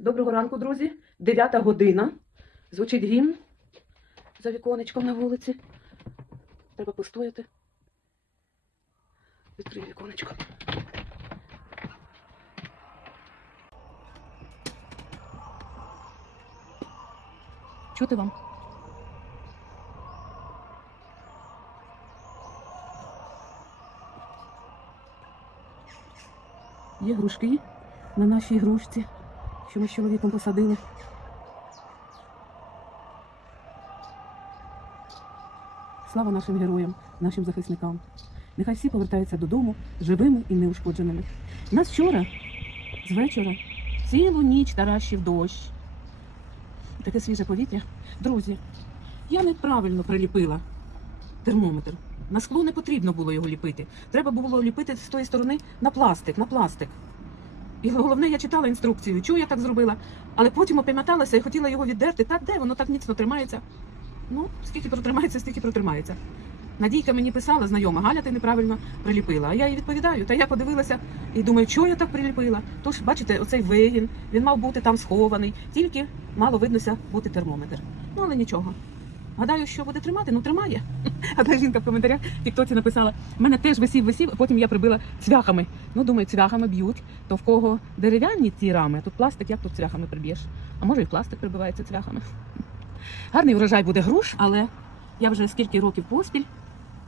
Доброго ранку, друзі. Дев'ята година. Звучить гімн за віконечком на вулиці. Треба постояти. Відкрию віконечко. Чути вам? Є грушки на нашій грушці, що ми з чоловіком посадили. Слава нашим героям, нашим захисникам. Нехай всі повертаються додому живими і неушкодженими. Нас вчора, з вечора, цілу ніч таращив дощ. Таке свіже повітря. Друзі, я неправильно приліпила термометр. На скло не потрібно було його ліпити. Треба було ліпити з тої сторони на пластик, на пластик. І головне, я читала інструкцію, чого я так зробила, але потім опам'яталася і хотіла його віддерти. Та де воно так міцно тримається? Ну, скільки протримається, стільки протримається. Надійка мені писала знайома, Галя, ти неправильно приліпила. А я їй відповідаю. Та я подивилася і думаю, чого я так приліпила. Тож, бачите, оцей вигін, він мав бути там схований, тільки мало виднося бути термометр. Ну, але нічого. Гадаю, що буде тримати, ну тримає. А та жінка в коментарях в Тіктоці написала: мене теж висів, висів, а потім я прибила цвяхами. Ну, думаю, цвяхами б'ють. То в кого дерев'яні ці рами, а тут пластик, як тут цвяхами приб'єш? А може і пластик прибивається цвяхами. Гарний врожай буде груш, але я вже скільки років поспіль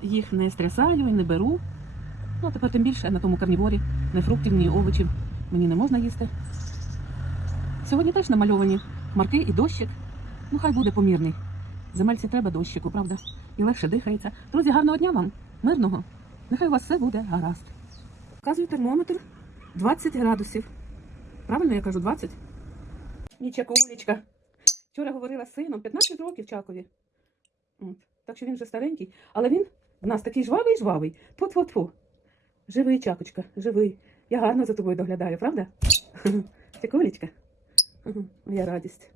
їх не стрясаю і не беру. Ну, а тепер тим більше на тому карніворі ні фруктів, ні овочів мені не можна їсти. Сьогодні теж намальовані хмарки і дощик. Ну, хай буде помірний. Земельці треба дощику, правда? І легше дихається. Друзі, гарного дня вам, мирного. Нехай у вас все буде гаразд. Показую термометр 20 градусів. Правильно я кажу 20? Нічакулечка. Вчора говорила з сином, 15 років Чакові. От. Так що він вже старенький. Але він в нас такий жвавий жвавий. Тьфу-тьфу-тьфу. Живий чакочка, живий. Я гарно за тобою доглядаю, правда? Чакулечка. Моя радість.